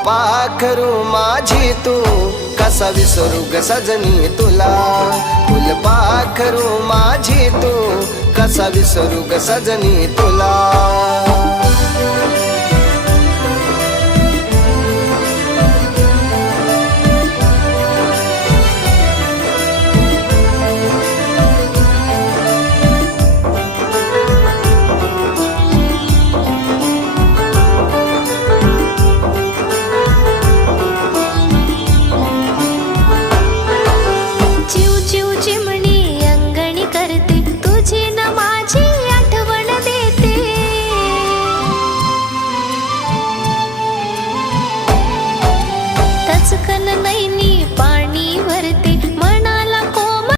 फुलपाखरू माझी तू कसा विसरू ग सजनी तुला. फुलपाखरू माझी तू कसा विसरू ग सजनी तुला.